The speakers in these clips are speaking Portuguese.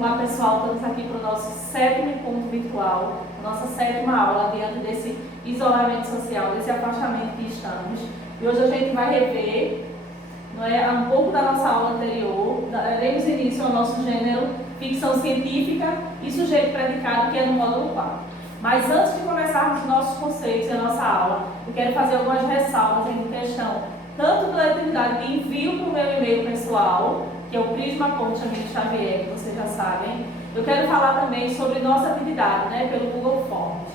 Olá pessoal, estamos aqui para o nosso 7º encontro virtual, nossa 7ª aula diante desse isolamento social, desse afastamento que estamos. E hoje a gente vai rever um pouco da nossa aula anterior, daremos início ao nosso gênero ficção científica e sujeito predicado, que é no módulo 4. Mas antes de começarmos os nossos conceitos e a nossa aula, eu quero fazer algumas ressalvas em questão tanto da atividade de envio para o meu e-mail pessoal, que é o Prisma.Xavier, que vocês já sabem. Eu quero falar também sobre nossa atividade, pelo Google Forms.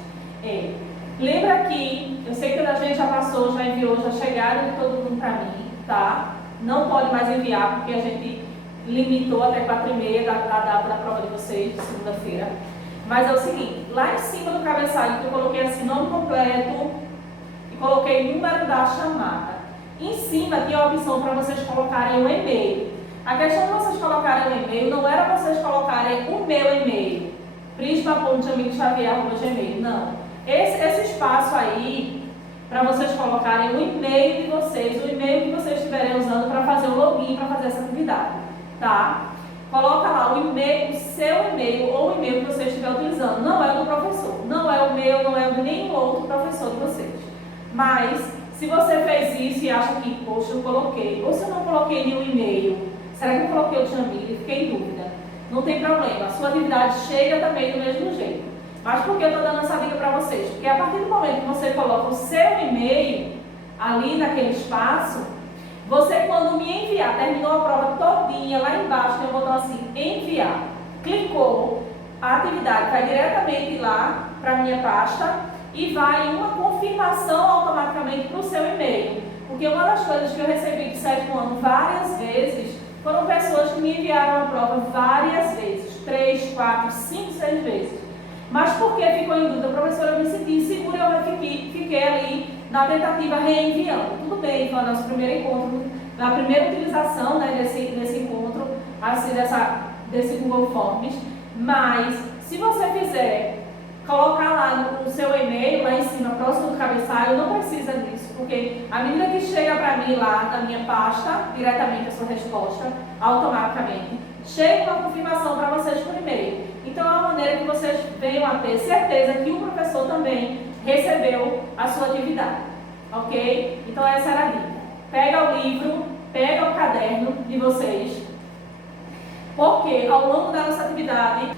Lembra que, eu sei que a gente já passou, já enviou, já chegaram de todo mundo para mim, tá? Não pode mais enviar, porque a gente limitou até 4h30 da data da prova de vocês, de segunda-feira. Mas é o seguinte, lá em cima do cabeçalho, que eu coloquei assim, nome completo, e coloquei número da chamada. Em cima tinha a opção para vocês colocarem um e-mail. A questão de vocês colocarem um e-mail não era vocês colocarem o meu e-mail, prisma.xavier@gmail, não. Esse espaço aí, para vocês colocarem o e-mail de vocês, o e-mail que vocês estiverem usando para fazer o login, para fazer essa atividade, tá? Coloca lá o e-mail, o seu e-mail ou o e-mail que você estiver utilizando. Não é o do professor, não é o meu, não é o de nenhum outro professor de vocês. Mas, se você fez isso e acha que, poxa, eu coloquei, ou se eu não coloquei nenhum e-mail, será que eu coloquei o Jamile? Fiquei em dúvida. Não tem problema, a sua atividade chega também do mesmo jeito. Mas por que eu estou dando essa dica para vocês? Porque a partir do momento que você coloca o seu e-mail ali naquele espaço, você, quando me enviar, terminou a prova todinha, lá embaixo tem um botão assim, enviar. Clicou, a atividade vai diretamente lá para a minha pasta e vai uma confirmação automaticamente para o seu e-mail. Porque uma das coisas que eu recebi de 7º ano várias vezes foram pessoas que me enviaram a prova várias vezes, 3, 4, 5, 6 vezes. Mas porque ficou em dúvida, professora, eu me senti insegura, eu fiquei ali na tentativa reenviando. Tudo bem, foi o nosso primeiro encontro, a primeira utilização desse encontro, assim, desse Google Forms. Mas, se você fizer, colocar lá no seu e-mail, lá em cima, próximo do cabeçalho, não precisa disso, porque à medida que chega para mim lá na minha pasta, diretamente a sua resposta, automaticamente, chega uma confirmação para vocês por e-mail. Então, é uma maneira que vocês venham a ter certeza que o professor também recebeu a sua atividade, ok? Então, essa era a dica. Pega o livro, pega o caderno de vocês, porque ao longo da nossa atividade,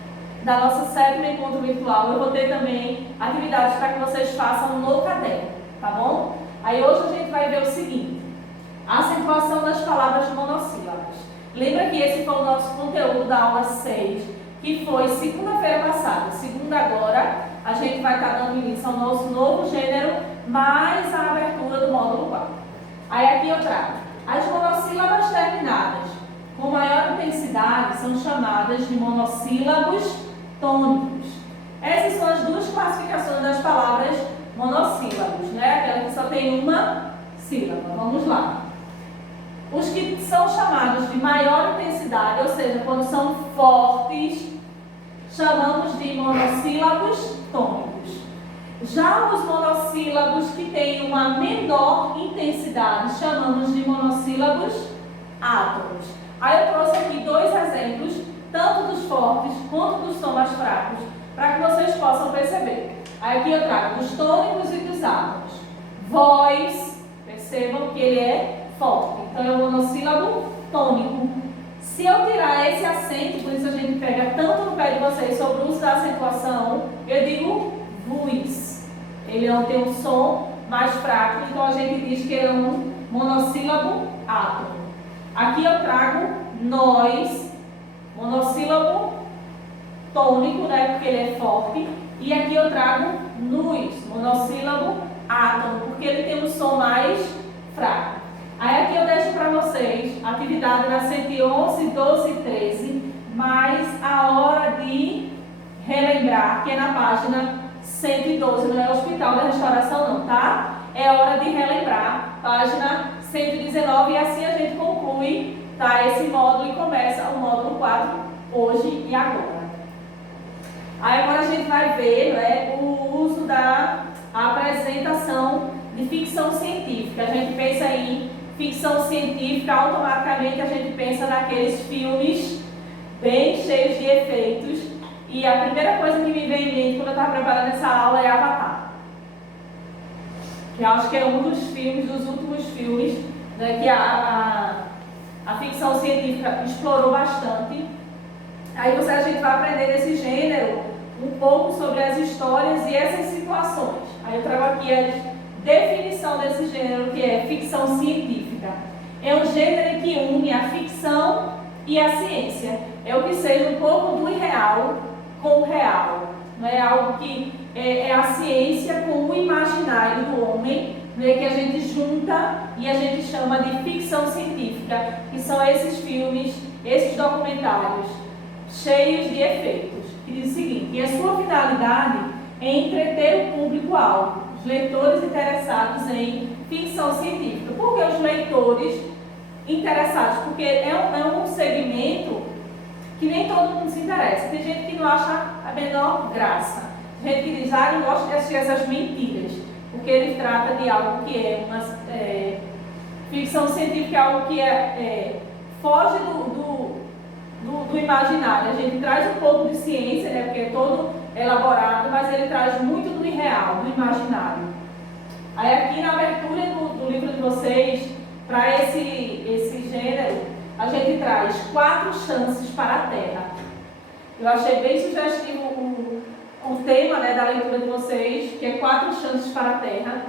da nossa 7ª encontro virtual, eu vou ter também atividades para que vocês façam no caderno, tá bom? Aí hoje a gente vai ver o seguinte, a acentuação das palavras monossílabas. Lembra que esse foi o nosso conteúdo da aula 6, que foi segunda-feira passada. Segunda agora, a gente vai estar dando início ao nosso novo gênero, mais a abertura do módulo 4. Aí aqui eu trago. As monossílabas terminadas com maior intensidade são chamadas de monossílabos tônicos. Essas são as duas classificações das palavras monossílabos, aquela que só tem uma sílaba. Vamos lá. Os que são chamados de maior intensidade, ou seja, quando são fortes, chamamos de monossílabos tônicos. Já os monossílabos que têm uma menor intensidade, chamamos de monossílabos átonos. Aí eu trouxe aqui 2 exemplos, tanto dos fortes quanto dos tons mais fracos, para que vocês possam perceber. Aí aqui eu trago dos tônicos e dos átonos. Voz, percebam que ele é forte, então é o monossílabo tônico. Se eu tirar esse acento, por isso a gente pega tanto no pé de vocês sobre o uso da acentuação, eu digo voz. Ele não tem um som mais fraco, então a gente diz que ele é um monossílabo átono. Aqui eu trago nós, monossílabo tônico, porque ele é forte. E aqui eu trago nus, monossílabo átono, porque ele tem um som mais fraco. Aí aqui eu deixo para vocês a atividade da 111, 12 e 13, mais a hora de relembrar, que é na página 112, não é o Hospital da Restauração não, tá? É hora de relembrar, página 119, e assim a gente conclui, tá, esse módulo e começa o módulo 4 hoje e agora. Aí agora a gente vai ver o uso da apresentação de ficção científica. A gente pensa em ficção científica, automaticamente a gente pensa naqueles filmes bem cheios de efeitos. que a primeira coisa que me veio em mente quando eu estava preparando essa aula é Avatar. Que eu acho que é um dos filmes, dos últimos filmes, né, que a ficção científica explorou bastante. Aí a gente vai aprender nesse gênero um pouco sobre as histórias e essas situações. Aí eu trago aqui a definição desse gênero, que é ficção científica. É um gênero que une a ficção e a ciência. É o que seja um pouco do irreal com o real. Não é algo que é a ciência com o imaginário do homem, né, que a gente junta e a gente chama de ficção científica, que são esses filmes, esses documentários cheios de efeitos. Que diz o seguinte: e a sua finalidade é entreter o público-alvo, os leitores interessados em ficção científica. Por que os leitores interessados? Porque é um segmento que nem todo mundo se interessa. Tem gente que não acha a menor graça. Tem gente que diz, não gosto de assistir essas mentiras, porque ele trata de algo que é uma ficção científica, algo que foge do imaginário. A gente traz um pouco de ciência, né, porque é todo elaborado, mas ele traz muito do irreal, do imaginário. Aí aqui na abertura do livro de vocês, para esse gênero, a gente traz 4 chances para a Terra. Eu achei bem sugestivo o tema, né, da leitura de vocês, que é 4 chances para a Terra.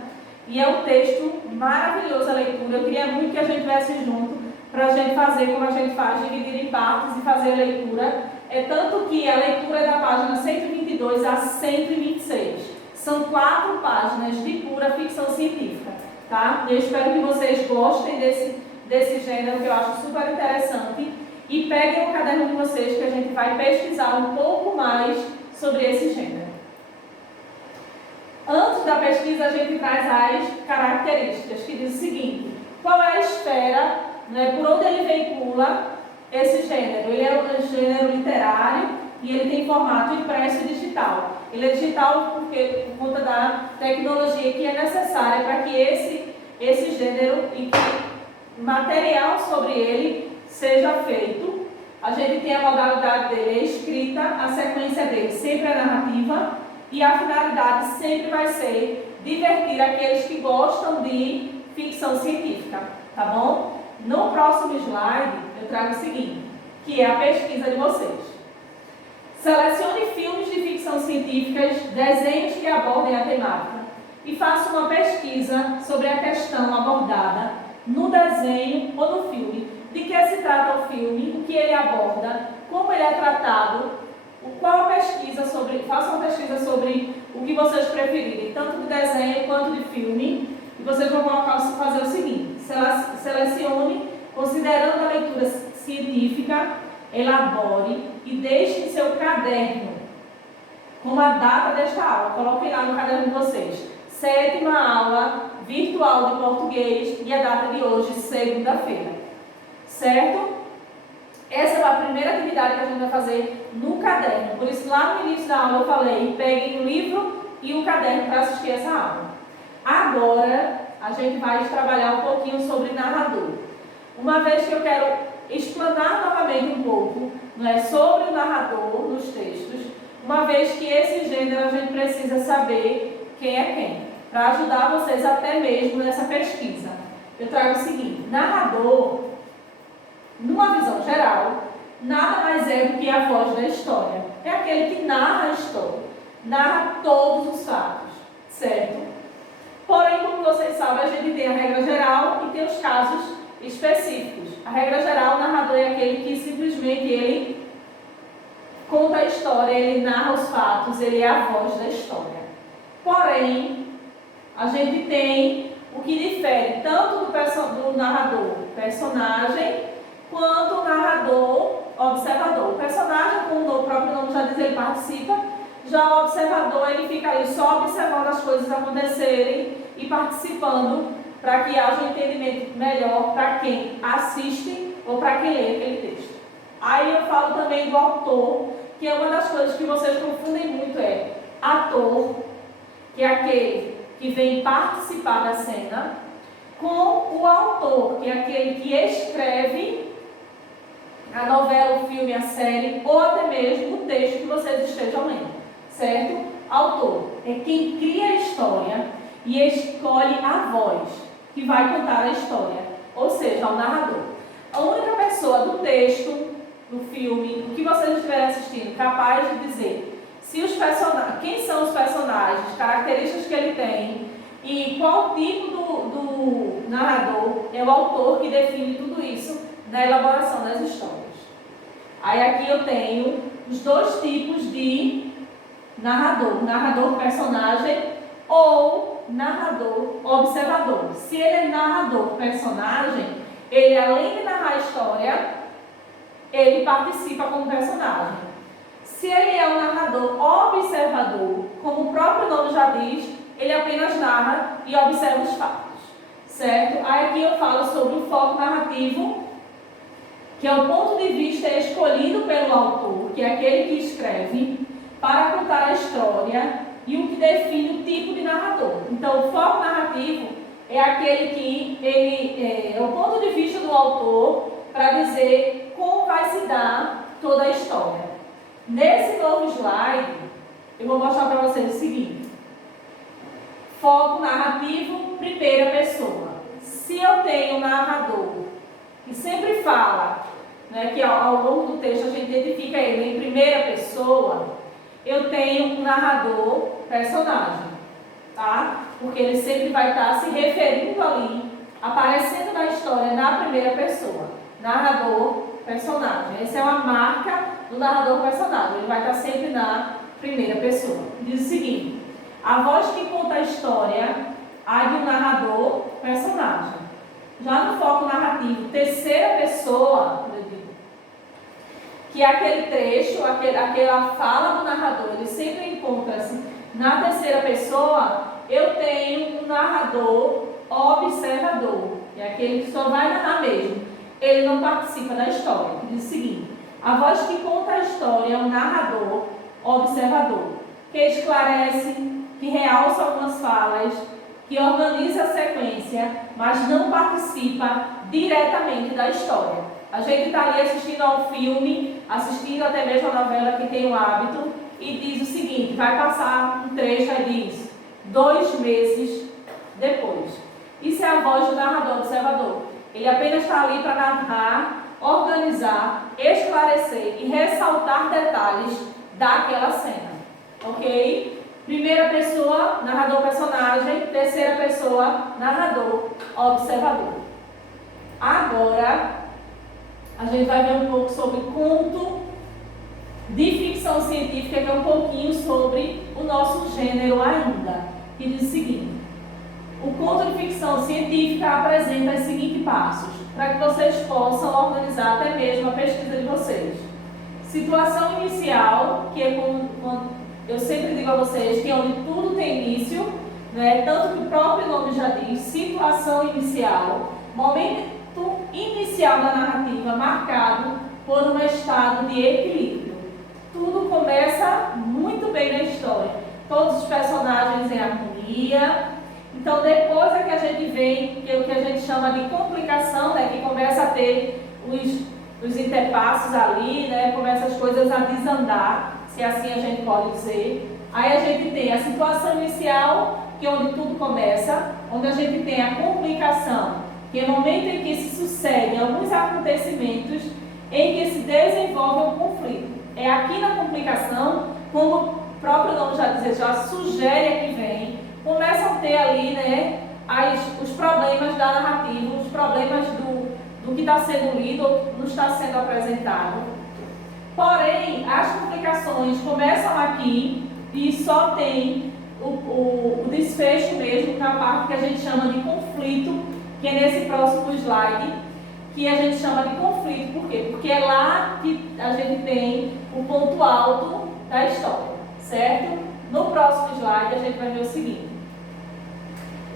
E é um texto maravilhoso a leitura. Eu queria muito que a gente viesse junto para a gente fazer como a gente faz, dividir em partes e fazer a leitura. É tanto que a leitura é da página 122 a 126. São 4 páginas de pura ficção científica, tá? Eu espero que vocês gostem desse gênero, que eu acho super interessante. E peguem o caderno de vocês, que a gente vai pesquisar um pouco mais sobre esse gênero. Antes da pesquisa, a gente traz as características, que diz o seguinte: qual é a esfera, né, por onde ele veicula esse gênero? Ele é um gênero literário e ele tem formato impresso e digital. Ele é digital por conta da tecnologia que é necessária para que esse gênero e que material sobre ele seja feito. A gente tem a modalidade dele, a escrita, a sequência dele sempre é narrativa e a finalidade sempre vai ser divertir aqueles que gostam de ficção científica, tá bom? No próximo slide eu trago o seguinte, que é a pesquisa de vocês. Selecione filmes de ficção científica, desenhos que abordem a temática e faça uma pesquisa sobre a questão abordada no desenho ou no filme. De que se trata o filme, o que ele aborda, como ele é tratado, faça uma pesquisa sobre o que vocês preferirem, tanto de desenho quanto de filme, e vocês vão fazer o seguinte: selecione, considerando a leitura científica, elabore e deixe em seu caderno com a data desta aula. Coloquem lá no caderno de vocês: 7ª aula virtual de português e a data de hoje, segunda-feira. Certo? Essa é a primeira atividade que a gente vai fazer no caderno. Por isso, lá no início da aula eu falei: peguem o livro e o caderno para assistir essa aula. Agora, a gente vai trabalhar um pouquinho sobre narrador. Uma vez que eu quero explanar novamente um pouco, né, sobre o narrador nos textos, uma vez que esse gênero a gente precisa saber quem é quem, para ajudar vocês até mesmo nessa pesquisa. Eu trago o seguinte: narrador, numa visão geral, nada mais é do que a voz da história. É aquele que narra a história, narra todos os fatos, certo? Porém, como vocês sabem, a gente tem a regra geral e tem os casos específicos. A regra geral, o narrador é aquele que simplesmente ele conta a história, ele narra os fatos, ele é a voz da história. Porém, a gente tem o que difere tanto do narrador personagem, quanto o narrador observador. O personagem, como o próprio nome já diz, ele participa. Já o observador, ele fica ali só observando as coisas acontecerem e participando para que haja um entendimento melhor para quem assiste ou para quem lê aquele texto. Aí eu falo também do autor, que é uma das coisas que vocês confundem muito, é ator, que é aquele que vem participar da cena, com o autor, que é aquele que escreve a novela, o filme, a série, ou até mesmo o texto que vocês estejam lendo, certo? Autor é quem cria a história e escolhe a voz que vai contar a história, ou seja, o narrador. A única pessoa do texto, do filme, do que vocês estiverem assistindo, capaz de dizer se os personagens, quem são os personagens, características que ele tem e qual tipo do narrador, é o autor que define tudo isso na elaboração das histórias. Aí aqui eu tenho os dois tipos de narrador, narrador personagem ou narrador observador. Se ele é narrador personagem, ele além de narrar a história, ele participa como personagem. Se ele é um narrador observador, como o próprio nome já diz, ele apenas narra e observa os fatos, certo? Aí aqui eu falo sobre o foco narrativo, que é o ponto de vista escolhido pelo autor, que é aquele que escreve, para contar a história e o que define o tipo de narrador. Então, o foco narrativo é aquele que ele é o ponto de vista do autor para dizer como vai se dar toda a história. Nesse novo slide, eu vou mostrar para vocês o seguinte. Foco narrativo, primeira pessoa. Se eu tenho um narrador que sempre fala, né, que ao longo do texto a gente identifica ele em primeira pessoa, eu tenho um narrador personagem, tá? Porque ele sempre vai estar se referindo ali, aparecendo na história na primeira pessoa. Narrador personagem. Essa é uma marca do narrador personagem. Ele vai estar sempre na primeira pessoa. Diz o seguinte: a voz que conta a história há de um narrador personagem. Já no foco narrativo, terceira pessoa, que é aquele trecho, aquela fala do narrador, ele sempre encontra-se na terceira pessoa, eu tenho um narrador observador, que é aquele que só vai narrar mesmo. Ele não participa da história. Diz o seguinte: a voz que conta a história é um narrador observador, que esclarece, que realça algumas falas, que organiza a sequência, mas não participa diretamente da história. A gente está ali assistindo ao filme, assistindo até mesmo a novela que tem o hábito, e diz o seguinte, vai passar um trecho e diz 2 meses depois. Isso é a voz do narrador observador. Ele apenas está ali para narrar, organizar, esclarecer e ressaltar detalhes daquela cena. Ok? Primeira pessoa, narrador personagem. Terceira pessoa, narrador observador. Agora, a gente vai ver um pouco sobre conto de ficção científica, que é um pouquinho sobre o nosso gênero ainda. Que diz o seguinte: o conto de ficção científica apresenta os seguintes passos, para que vocês possam organizar até mesmo a pesquisa de vocês. Situação inicial, que é como eu sempre digo a vocês, que é onde tudo tem início, né? Tanto que o próprio nome já diz, situação inicial, momento inicial da narrativa marcado por um estado de equilíbrio. Tudo começa muito bem na história, todos os personagens em harmonia. Então depois é que a gente vem, que é o que a gente chama de complicação, né? Que começa a ter os interpassos ali, né? Começa as coisas a desandar, se assim a gente pode dizer. Aí a gente tem a situação inicial, que é onde tudo começa, onde a gente tem a complicação, que é o momento em que se sucedem alguns acontecimentos em que se desenvolve um conflito. É aqui na complicação, como o próprio nome já diz, já sugere que vem, começam a ter ali, né, os problemas da narrativa, os problemas do que está sendo lido ou não está sendo apresentado. Porém, as complicações começam aqui e só tem o desfecho mesmo na parte que a gente chama de conflito, que é nesse próximo slide, que a gente chama de conflito. Por quê? Porque é lá que a gente tem o ponto alto da história, certo? No próximo slide a gente vai ver o seguinte: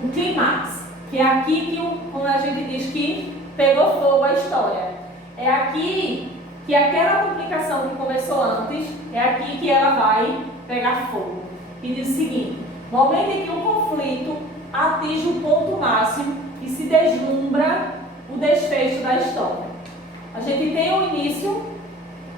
o clímax, que é aqui que quando a gente diz que pegou fogo a história. É aqui que aquela complicação que começou antes, é aqui que ela vai pegar fogo. E diz o seguinte: momento em que o conflito atinge o ponto máximo e se deslumbra o desfecho da história. A gente tem o início,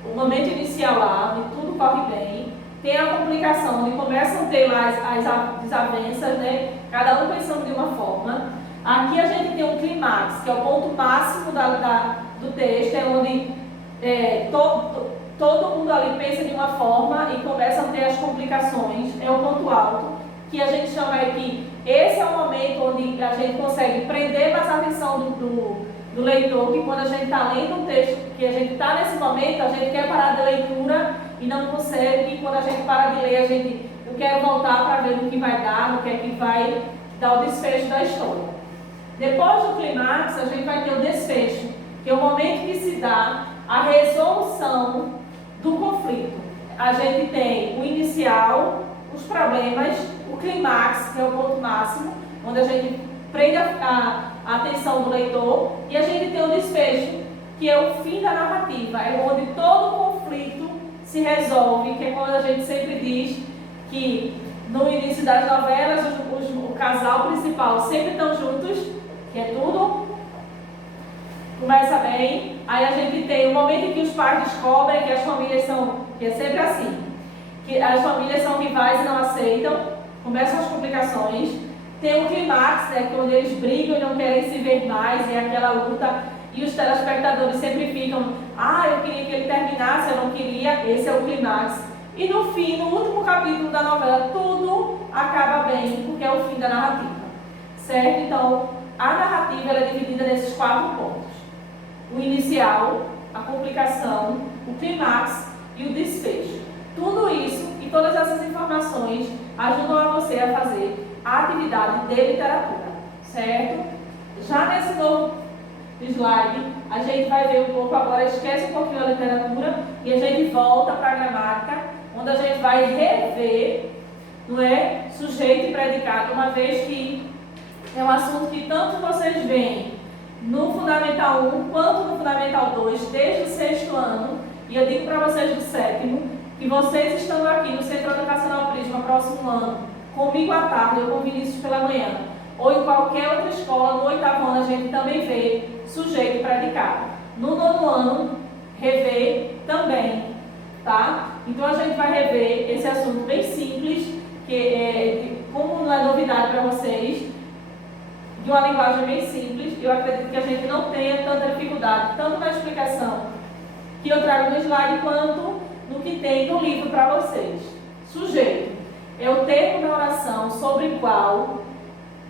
o momento inicial lá, onde tudo corre bem. Tem a complicação, onde começam a ter mais as desavenças, né? Cada um pensando de uma forma. Aqui a gente tem um clímax, que é o ponto máximo do texto, é onde todo mundo ali pensa de uma forma e começam a ter as complicações. É o ponto alto, que a gente chama aqui. Esse é o momento onde a gente consegue prender mais a atenção do leitor, que quando a gente está lendo um texto, que a gente está nesse momento, a gente quer parar da leitura e não consegue, e quando a gente para de ler, eu quero voltar para ver no que vai dar, no que é que vai dar o desfecho da história. Depois do clímax, a gente vai ter o desfecho, que é o momento que se dá a resolução do conflito. A gente tem o inicial, os problemas, o clímax, que é o ponto máximo, onde a gente prende a atenção do leitor, e a gente tem o desfecho, que é o fim da narrativa, é onde todo conflito se resolve, que é quando a gente sempre diz que no início das novelas o casal principal sempre estão juntos, que é tudo começa bem. Aí a gente tem o momento em que os pais descobrem que as famílias são, que é sempre assim, que as famílias são rivais e não aceitam, começam as complicações. Tem o clímax, né, que é onde eles brigam e não querem se ver mais, e é aquela luta, e os telespectadores sempre ficam, eu queria que ele terminasse, eu não queria, esse é o clímax. E no fim, no último capítulo da novela, tudo acaba bem, porque é o fim da narrativa, certo? Então, a narrativa ela é dividida nesses 4 pontos. O inicial, a complicação, o clímax e o desfecho. Tudo isso e todas essas informações ajudam a você a fazer a atividade de literatura, certo? Já nesse novo slide, a gente vai ver um pouco agora, esquece um pouquinho a literatura e a gente volta para a gramática, onde a gente vai rever, não é, sujeito e predicado, uma vez que é um assunto que tanto vocês veem no Fundamental 1 quanto no Fundamental 2, desde o 6º ano, e eu digo para vocês do 7º, que vocês estando aqui no Centro Educacional Prisma próximo ano, comigo à tarde ou com o Vinícius pela manhã, ou em qualquer outra escola, no 8º ano a gente também vê sujeito e predicado. No 9º ano, rever também, tá? Então a gente vai rever esse assunto bem simples, como não é novidade para vocês, de uma linguagem bem simples. Eu acredito que a gente não tenha tanta dificuldade, tanto na explicação que eu trago no slide, quanto no que tem no livro para vocês. Sujeito é o termo da oração sobre o qual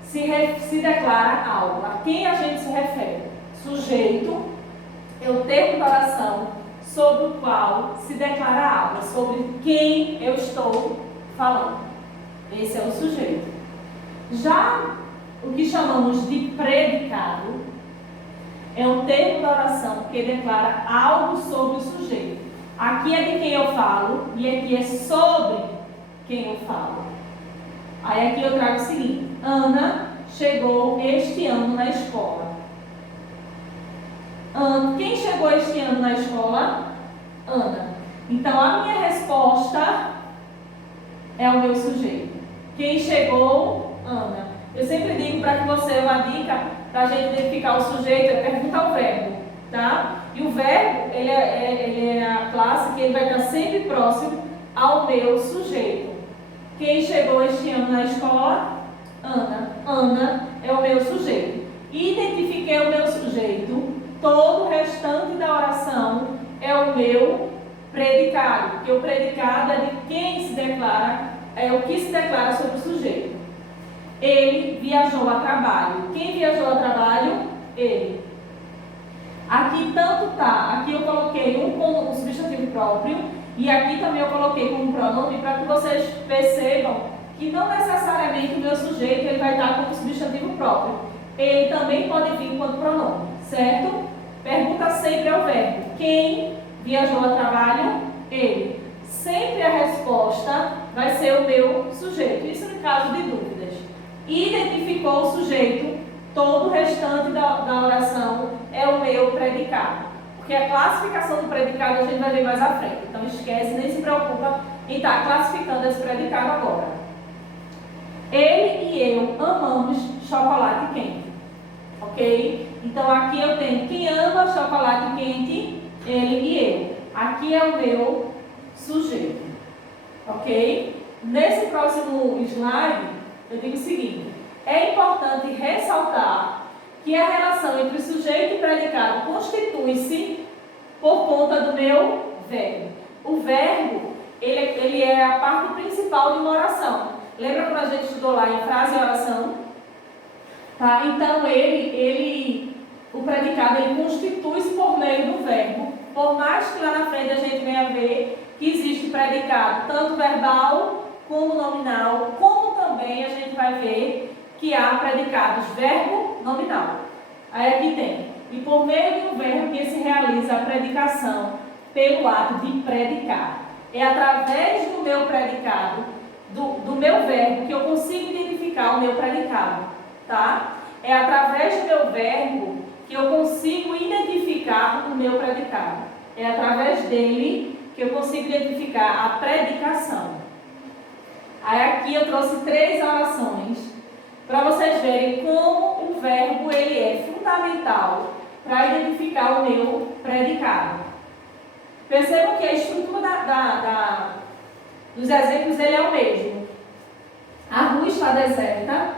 se declara algo, a quem a gente se refere. Sujeito é o termo da oração sobre o qual se declara algo, sobre quem eu estou falando. Esse é o sujeito. Já o que chamamos de predicado é um termo da oração que declara algo sobre o sujeito. Aqui é de quem eu falo e aqui é sobre quem eu falo. Aí aqui eu trago o seguinte: Ana chegou este ano na escola. Quem chegou este ano na escola? Ana. Então a minha resposta é o meu sujeito. Quem chegou? Ana. Eu sempre digo para que você, uma dica para a gente identificar o sujeito, é perguntar o verbo, tá? E o verbo, ele é a classe que ele vai estar sempre próximo ao meu sujeito. Quem chegou este ano na escola? Ana. Ana é o meu sujeito. Identifiquei o meu sujeito, todo o restante da oração é o meu predicado, porque o predicado é de quem se declara, é o que se declara sobre o sujeito. Ele viajou a trabalho. Quem viajou a trabalho? Ele. Aqui tanto tá, aqui eu coloquei um com um substantivo próprio e aqui também eu coloquei como pronome para que vocês percebam que não necessariamente o meu sujeito ele vai estar como substantivo próprio. Ele também pode vir enquanto pronome, certo? Pergunta sempre ao verbo. Quem viajou a trabalho? Ele. Sempre a resposta vai ser o meu sujeito. Isso no caso de dúvidas. Identificou o sujeito, todo o restante da oração é o meu predicado. Porque a classificação do predicado a gente vai ver mais à frente. Então esquece, nem se preocupa em estar classificando esse predicado agora. Ele e eu amamos chocolate quente. Ok? Então aqui eu tenho quem ama chocolate quente, ele e eu. Aqui é o meu sujeito, ok? Nesse próximo slide, eu digo o seguinte: é importante ressaltar que a relação entre sujeito e predicado constitui-se por conta do meu verbo. O verbo, ele é a parte principal de uma oração. Lembra quando a gente estudou lá em frase e oração? Tá? Então, o predicado, ele constitui-se por meio do verbo. Por mais que lá na frente a gente venha ver que existe predicado tanto verbal como nominal, como também a gente vai ver que há predicados verbo nominal. Aí aqui tem: e por meio do verbo que se realiza a predicação pelo ato de predicar. É através do meu predicado, do meu verbo, que eu consigo identificar o meu predicado, tá? É através do meu verbo que eu consigo identificar o meu predicado. É através dele que eu consigo identificar a predicação. Aí aqui eu trouxe 3 orações para vocês verem como o verbo ele é fundamental para identificar o meu predicado. Percebam que a estrutura dos exemplos ele é o mesmo. A rua está deserta,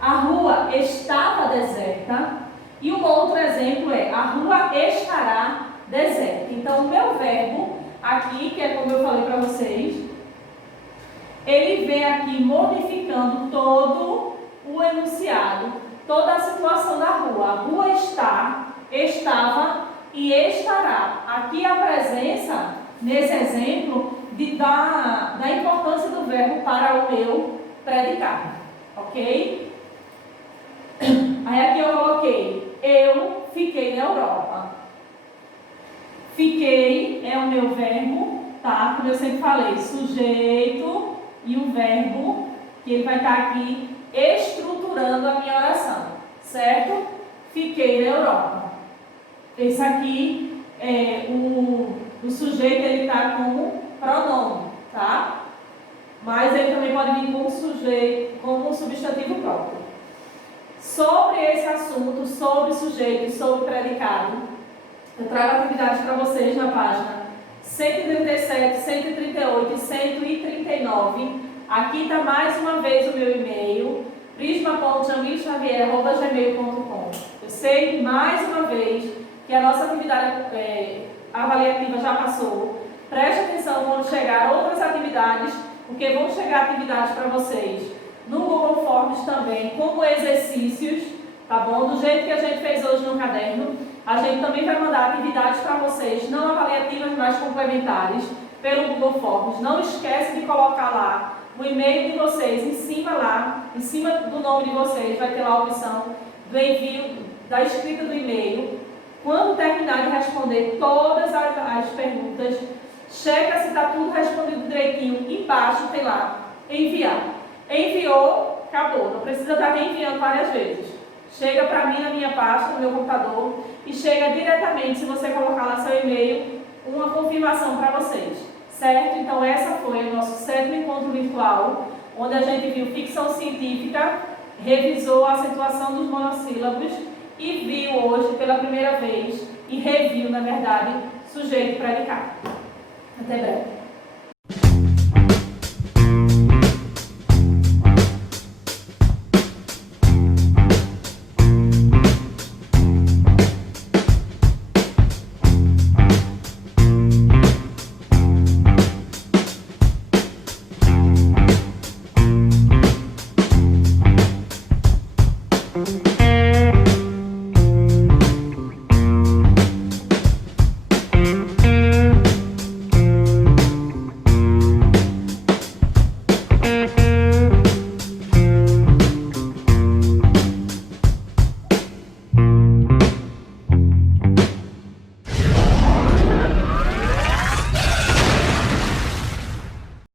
a rua estava deserta, e um outro exemplo é: a rua estará deserta. Então o meu verbo aqui, que é como eu falei para vocês, ele vem aqui modificando todo o enunciado, toda a situação da rua. A rua está, estava e estará. Aqui a presença, nesse exemplo, da importância do verbo para o meu predicado. Ok? Aí aqui eu coloquei: eu fiquei na Europa. Fiquei é o meu verbo, tá? Como eu sempre falei, sujeito e o verbo, que ele vai estar aqui estruturando a minha oração, certo? Fiquei na Europa. Esse aqui, o sujeito, ele está como pronome, tá? Mas ele também pode vir como sujeito, como um substantivo próprio. Sobre esse assunto, sobre sujeito e sobre predicado, eu trago atividades para vocês na página 137, 138 e 139. Aqui está mais uma vez o meu e-mail, prisma.jamilxavier@gmail.com. Eu sei, mais uma vez, que a nossa atividade avaliativa já passou. Preste atenção quando chegar outras atividades, porque vão chegar atividades para vocês no Google Forms também, como exercícios, tá bom? Do jeito que a gente fez hoje no caderno, a gente também vai mandar atividades para vocês, não avaliativas, mas complementares, pelo Google Forms. Não esquece de colocar lá o e-mail de vocês, em cima do nome de vocês, vai ter lá a opção do envio, da escrita do e-mail. Quando terminar de responder todas as perguntas, checa se está tudo respondido direitinho. Embaixo tem lá, enviar. Enviou, acabou. Não precisa estar reenviando várias vezes. Chega para mim na minha pasta, no meu computador, e chega diretamente, se você colocar lá seu e-mail, uma confirmação para vocês. Certo? Então essa foi o nosso 7º encontro virtual, onde a gente viu ficção científica, revisou a acentuação dos monossílabos e viu hoje pela primeira vez, e reviu, na verdade, sujeito e predicado. Até breve.